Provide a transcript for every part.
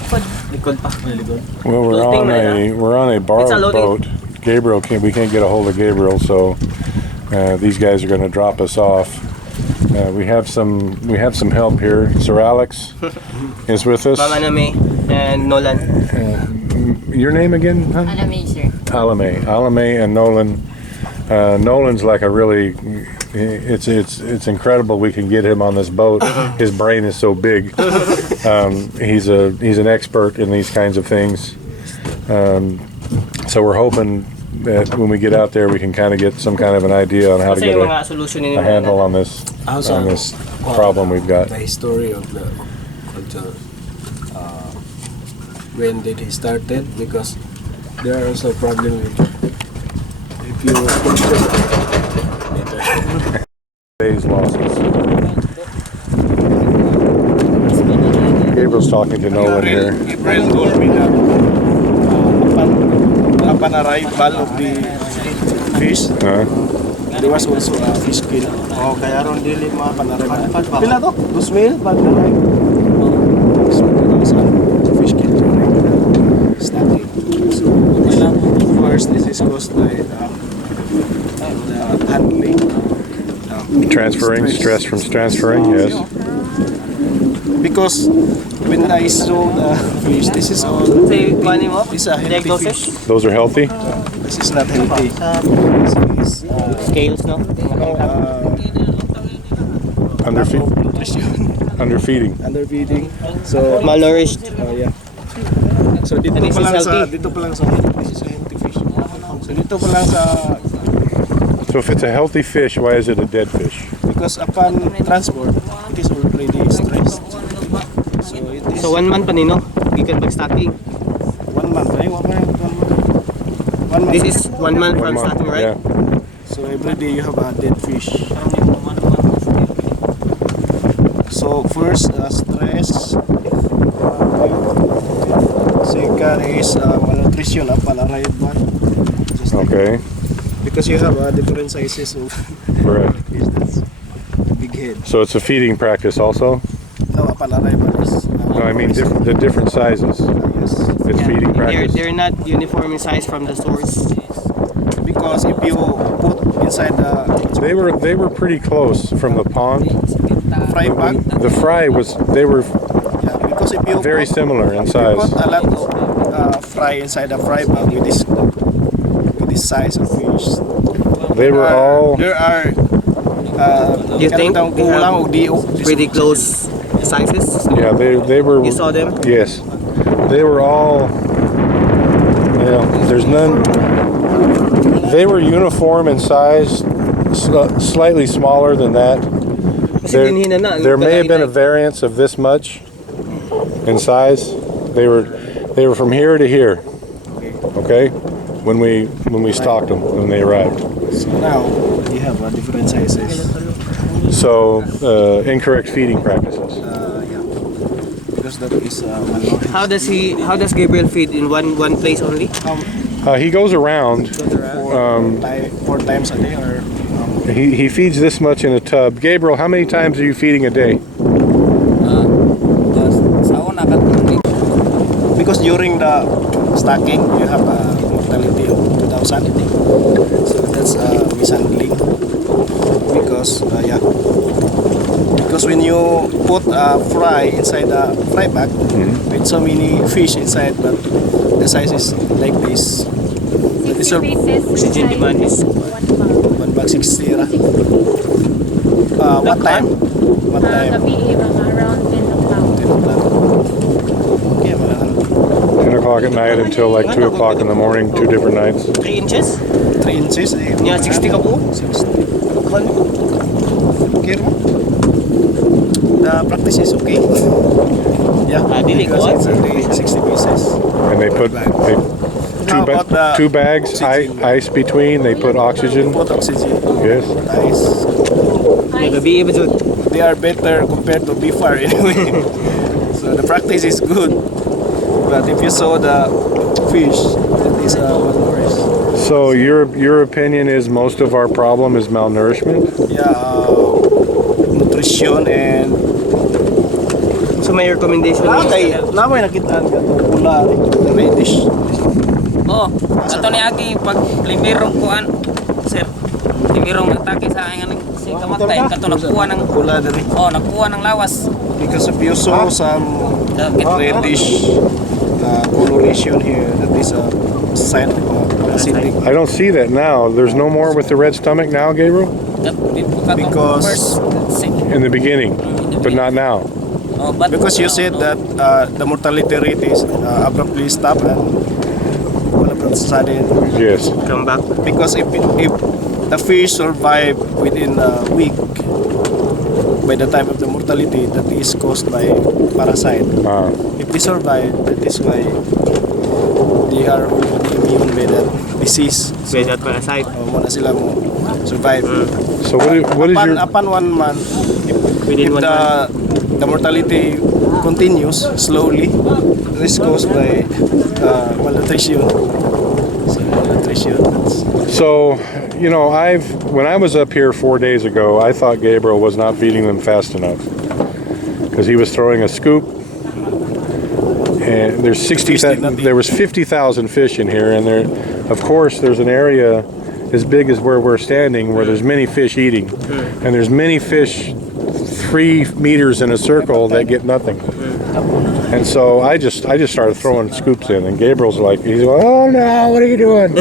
likod. Likod pa. Likod. Well, we're on a borrowed boat. Gabriel we can't get a hold of Gabriel, so these guys are going to drop us off. We have some help here. Sir Alex is with us. Mama Name and Nolan. Your name again? Huh? Alame, sir. Alame and Nolan. Nolan's like a really, it's incredible we can get him on this boat. His brain is so big. He's an expert in these kinds of things. So we're hoping that when we get out there, we can kind of get some kind of an idea on how to get a handle on this problem we've got. The history of the when did he started, because there are also problems if you Days losses. Gabriel's talking to Nolan here. Gabriel told me that upon arrival of the fish, there was also a fish kill. Oh, kaya ron dili mga panariban. Pila to? 2,000 pag-arrive. So there was a fish kill during stacking. So first, this is caused by the handling. Transferring, stress from transferring, yes. Because when I saw the fish, this is all. It's a healthy fish. Those are healthy? This is not healthy. This is Scales, no? Underfeeding. Underfeeding. So Malnourished. yeah. So dito pa lang sa this is a healthy fish. So dito pa lang sa. So if it's a healthy fish, why is it a dead fish? Because upon transport, it is already stressed. So it is. So 1 month pa nino, gikan pag-stocking. 1 month, right? 1 month. This is 1 month from stocking, right? Yeah. So every day you have a dead fish. So first, stress. Second is malnutrition upon arrival. Okay. Because you have different sizes of Correct. fish. That's a big head. So it's a feeding practice also? No, upon arrival is. No, I mean the different sizes. Yes. It's feeding practice. They're not uniform in size from the stores. Because if you put inside the They were pretty close from the pond. fry bag, The fry they were yeah, because if you very put, similar in if you size. put a lot of fry inside the fry bag with this size of fish, They were all there are You think they kulang have o di pretty close sizes? yeah, they were You saw them? yes. They were all there's none. They were uniform in size, slightly smaller than that. There may have been a variance of this much in size. They were from here to here. Okay, when we stocked them when they arrived. So now you have different sizes. So incorrect feeding practices. Yeah, because that is malnourished. How does Gabriel feed in one place only? He goes around. 4 times a day, or He feeds this much in a tub. Gabriel, how many times are you feeding a day? because during the stacking you have a mortality of 2,000. So that's mishandling. Because because when you put a fry inside a fry bag with so many fish inside, but the size is like this. 60 pieces. Oxygen demand is 1 bag 60 ra. What time? What time? Gabi, mga around 10 o'clock. 10 o'clock. Okay, 10 o'clock at night until like 2 o'clock in the morning, 2 different nights. 3 inches? 3 inches. Yeah, 60 ka po? 60. Okay, the practice is okay. Yeah, dili ko, because it's only 60 pieces. And they put How about the 2 bags, ice between. They put oxygen. Put oxygen. Yes. Nice. Yeah, gabi ba dyan? They are better compared to before anyway. So the practice is good. But if you saw the fish, that is malnourished. So your opinion is most of our problem is malnourishment? Yeah, nutrition and So may recommendation Kay, namay nakitaan ka to pula, reddish. Oh, ato ni Agi pag limirong kuan, sir. Limirong atake sa ang si kamatay kato nakuha ng Pula diri. nakuha ng lawas. Because if you saw some reddish coloration here, that is a sign of parasitic. I don't see that now. There's no more with the red stomach now, Gabriel? Because- first sick. In the beginning, but not now. Oh, but Because you said that the mortality rate is abruptly stopped and all of a sudden. Yes. come back. Because if the fish survive within a week, by the time of the mortality, that is caused by parasite. If they survive, that is why they are already immune by that disease. By that parasite. Muna sila mo survive. So what is your... Upon 1 month, Within if 1 month. the mortality continues slowly, it is caused by malnutrition. So malnutrition. So, you know, when I was up here 4 days ago, I thought Gabriel was not feeding them fast enough because he was throwing a scoop, and there's there was 50,000 fish in here, and there, of course, there's an area as big as where we're standing where there's many fish eating, and there's many fish 3 meters in a circle that get nothing. And so I just started throwing scoops in, and Gabriel's like, he's like, oh no, what are you doing?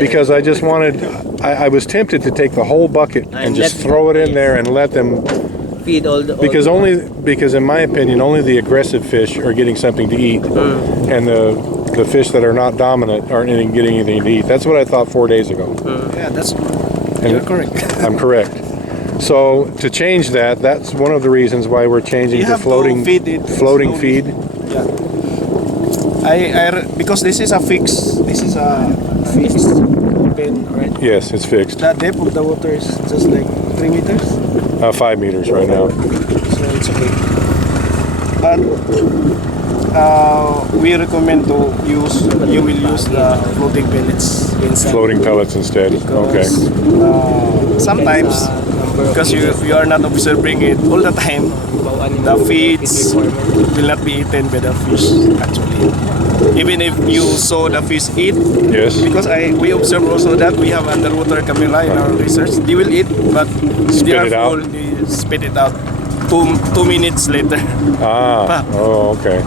Because I just wanted, I was tempted to take the whole bucket and just throw it in there and let them Feed all the... because in my opinion, only the aggressive fish are getting something to eat, and the fish that are not dominant aren't getting anything to eat. That's what I thought 4 days ago. Yeah, you're correct. I'm correct. So to change that, that's one of the reasons why we're changing You to have to floating feed it floating slowly. feed. Yeah. Because this is a fixed pen, right? Yes, it's fixed. The depth of the water is just like 3 meters, 5 meters right now. so it's okay. But we recommend you will use the floating pellets instead. Floating pellets instead. Okay. Because, sometimes, because you are not observing it all the time, the feeds will not be eaten by the fish actually. Even if you saw the fish eat, Yes. because we observe also that we have underwater camera in our research, they will eat, but Spit they are it out. full, they spit it out 2 minutes later. Oh, okay.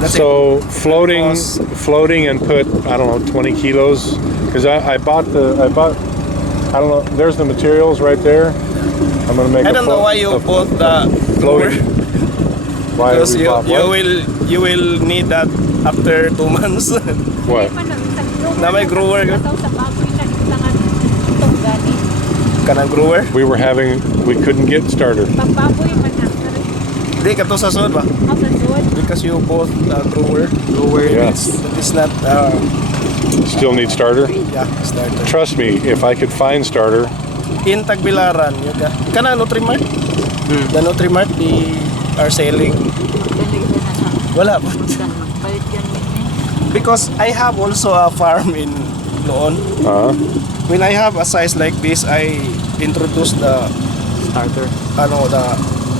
That's it. So floating and put, I don't know, 20 kilos, because I bought I don't know, there's the materials right there. I'm gonna make I don't know why you bought the floating. Why because we bought what? you will need that after 2 months. What? Na may grower ka? Sa baboy na ilangan itong gani. Kanang grower? We couldn't get starter. Pag baboy man na. Di ka to sa sod ba? Sa suod. Because you bought the grower. Yeah. That is not Still need starter. starter. Trust me, if I could find starter, In Tagbilaran, you got kana Nutrimart? The Nutrimart they are selling. Wala pa. Because I have also a farm in Loon. When I have a size like this, I introduce the Starter. the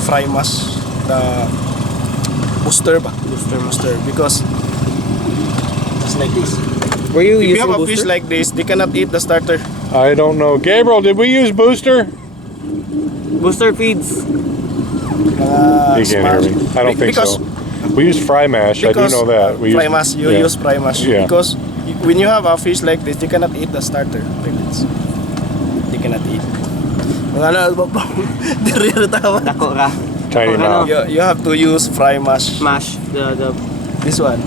fry mash, the booster ba? Booster because just like this. Were you If you using have a booster? fish like this, they cannot eat the starter. I don't know. Gabriel, did we use booster? Booster feeds. You can't hear me. I don't think so. We use fry mash. I do Because know that. We fry use, mash, you yeah. use fry mash Yeah. because when you have a fish like this, they cannot eat the starter pellets. They cannot eat. Dako ra. Tiny Ano? mouth. You have to use fry mash. Mash. The This one.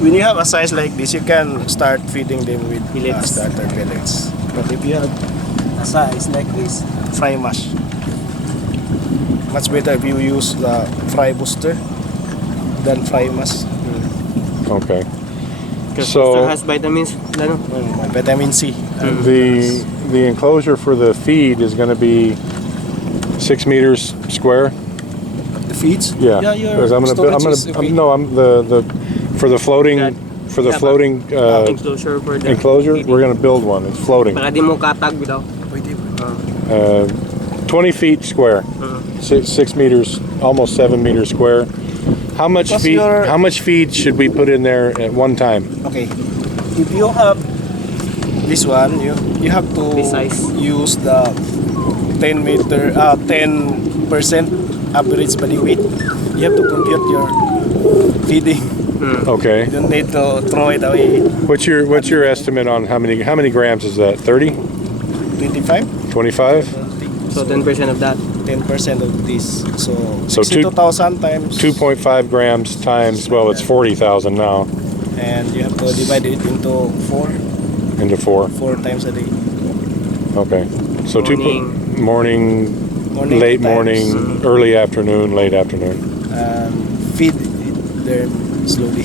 When you have a size like this, you can start feeding them with Pellets. starter pellets. But if you have a size like this, fry mash. Much better if you use the fry booster than fry mash. Okay. because So- booster has vitamins. Ano? Vitamin C. The enclosure for the feed is going to be 6 meters square. The feeds? Yeah. your Because I'm storage gonna is okay. no, I'm the for the floating floating Enclosure for the enclosure. feeding. We're gonna build one. It's floating. Para di mo katag bitaw. Pwede ba? 20 feet square, 6 meters, almost 7 meters square. How much What's feed? your- How much feed should we put in there at one time? Okay. If you have this one, you have to This size. use the 10% average body weight. You have to compute your feeding. Okay. You don't need to throw it away. What's your estimate on how many grams is that? 30? 25? 25? So 10% of that. 10% of this. So So 62,000 times 2.5 grams times, well, it's 40,000 now and you have to divide it into into 4. 4 times a day. Okay. So Morning. morning, late times, morning, early afternoon, late afternoon. and feed them slowly.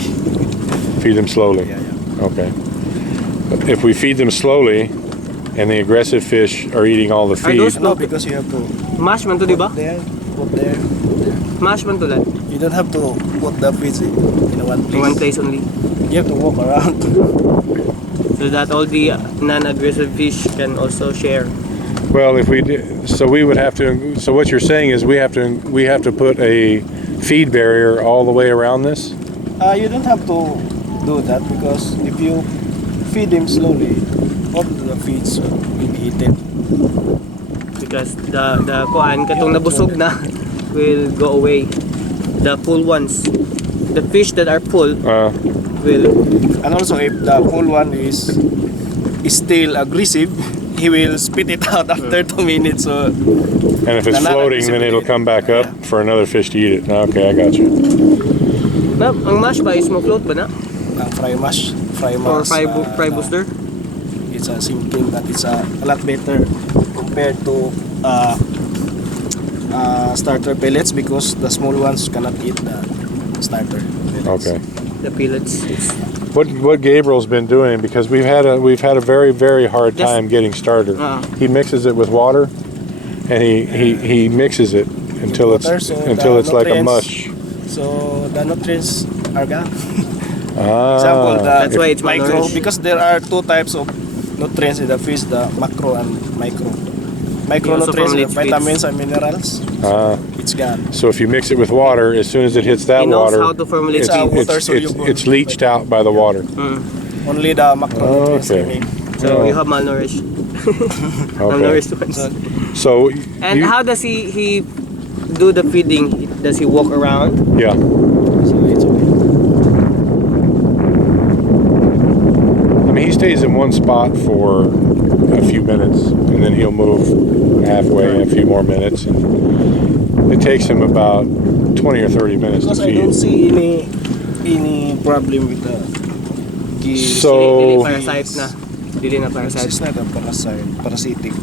Feed them slowly. Yeah. Okay. If we feed them slowly and the aggressive fish are eating all the feed, those- No, because you have to Mash man to, di ba? put there. Mash man to, lad. You don't have to put the fish in one place. In one place only. You have to walk around. So that all the non-aggressive fish can also share. well, if we did, so we would have to. So what you're saying is we have to put a feed barrier all the way around this. You don't have to do that because if you feed them slowly, all the feeds will be eaten. Because the kuan katong nabusog na will go away. The full ones, the fish that are full will. And also, if the full one is still aggressive, he will spit it out after 2 minutes. So And if it's The floating, then it'll come back up for another fish to eat it. Okay, I got you. Na, ang mash ba is mo float ba na? fry mash, Or fry booster? it's a sinking, but it's a lot better compared to starter pellets because the small ones cannot eat the starter pellets. Okay. The pellets. What Gabriel's been doing, because we've had a very hard Just- time getting started. Uh-huh. He mixes it with water, and he mixes it until it's Water, so the like a nutrients- mush. So the nutrients are gone. Ah, Example, That's why it's micro, malnourished. because there are 2 types of nutrients in the fish, the macro and micro. also Micronutrients, formulate vitamins and minerals, it's gone. so if you mix it with water, as soon as it hits that He knows water, how to formulate it's, It's a feed. water soluble. it's leached out by the water. Only the macronutrients Okay. remain. So you have malnourished. Okay. Malnourished ones. So And how does he do the feeding? Does he walk around? Yeah. So it's okay. I mean, he stays in one spot for a few minutes, and then he'll move halfway in a few more minutes. And it takes him about 20 or 30 minutes Because to I don't feed. see any problem with the So- Dili parasites na. Dili na parasites. It's not a parasitic.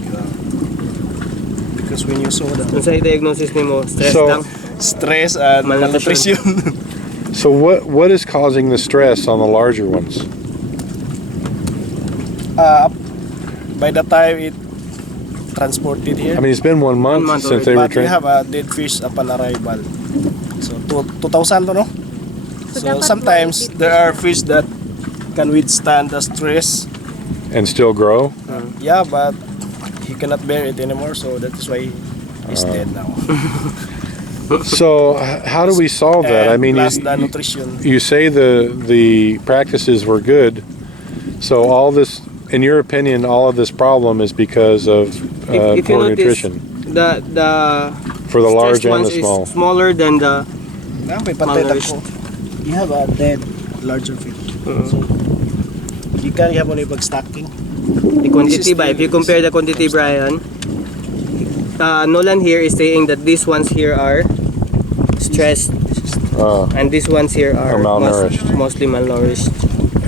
Because when you saw the Kung sa diagnosis nimo, stress So- lang. stress and Malnutrition. malnutrition. So what is causing the stress on the larger ones? By the time it transported here, I mean, it's been 1 month, 1 month since they were but we trained. have a dead fish upon arrival. So 2,000 to, no? So dapat sometimes mo there are fish that can withstand the stress. And still grow. Yeah, but he cannot bear it anymore, so that is why he's dead now. So how do we solve that? I And mean, plus the nutrition. you say the practices were good. So all this, in your opinion, all of this problem is because of If you poor notice, nutrition the for the large stressed and ones the small. is smaller than the May pantay Malnourished. ako. You have a dead larger fish. So you can have only pag-stocking. the quantity This is ba. If you compare the quantity, Brian, Nolan here is saying that these ones here are stressed and these ones here are malnourished. mostly malnourished.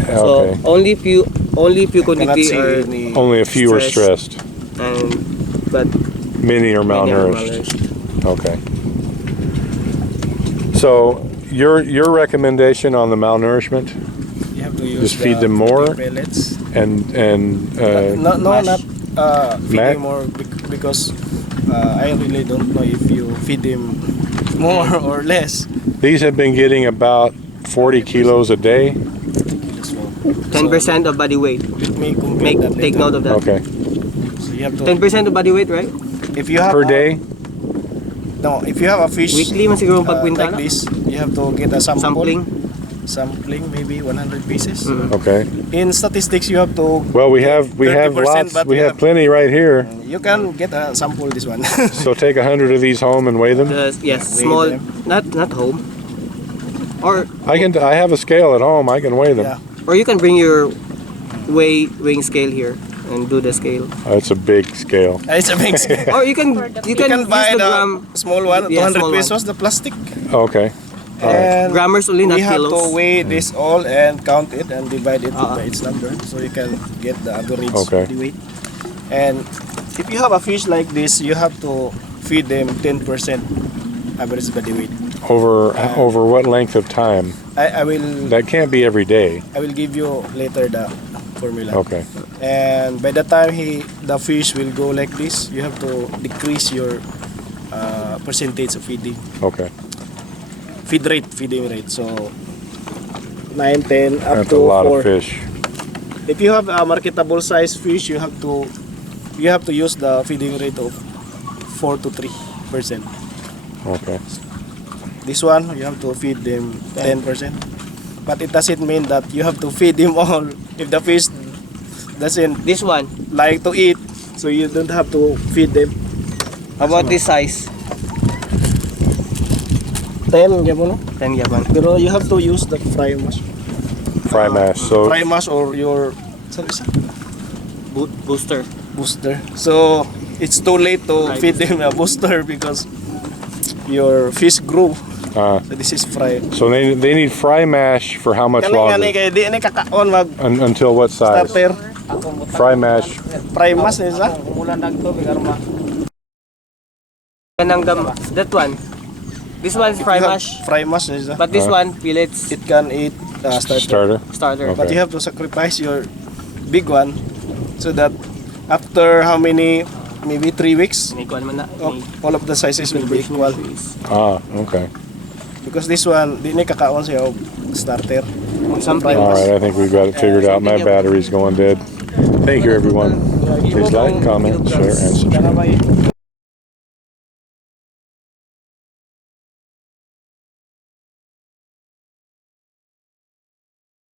Okay. So only few Cannot quantity see are any. Only a few are stressed. stressed. and but Many are many are malnourished. Okay. So your recommendation on the malnourishment You have to use Just feed them protein more? pellets. and No, mash. not feed Mac? them more because I really don't know if you feed them more or less. these have been getting about 40 kilos a day. 10% of body weight. Let me compare that Take later. note of that. Okay. So you have to 10% of body weight, right? If you have per day? No, if you have a fish Weekly man siguro ang pagkwenta like na. this, you have to get a sample. Sampling. Maybe 100 pieces. Okay. In statistics, you have to. Well, we have 30%, lots. but We have plenty right here. You can get a sample this one. So take 100 of these home and weigh them. Yes, Weigh small, them. not home. Or I have a scale at home. I can weigh them. Yeah. or you can bring your weighing scale here and do the scale. It's a big scale. It's a big. Or you can You can buy use the the gram small one, Yeah, 200 small one. pesos, the plastic. Okay. And grammars only, not we have kilos. to weigh this all and count it and divide it Ah. by its number, so you can get the average Okay. body weight. And if you have a fish like this, you have to feed them 10% average body weight. Over what length of time? I will That can't be every day. I will give you later the formula. Okay. And by the time the fish will go like this, you have to decrease your percentage of feeding. Okay. Feeding rate. So 9, 10 up That's to a lot 4. of fish. If you have a marketable size fish, you have to use the feeding rate of 4 to 3%. Okay. This one you have to feed them 10%. But it doesn't mean that you have to feed them all. If the fish doesn't This one. like to eat, so you don't have to feed them. How about this size? 10 yan mo, no? 10 yaman. Pero you have to use the fry mash. Fry mash. So Fry mash or your Booster. booster. So it's too late to Fry feed them a booster because your fish grew. uh, So this is fry. so they need fry mash for how much Kani longer? kaya di ni kakaon mag Until what size? starter. Fry mash. Fry mash isa. Kanang that one. This one is fry You have mash. Fry mash isa. But this one, fillets, It can eat starter. starter. Okay. But you have to sacrifice your big one so that after how many, maybe 3 weeks, May kuwan man na. all of the sizes will be equal. Ah, okay. Because this one, di ni kakaon siya og starter. Something. All right, I think we've got it figured out. My battery's going dead. Thank you, everyone. Please like, comment, share, and subscribe. Bye.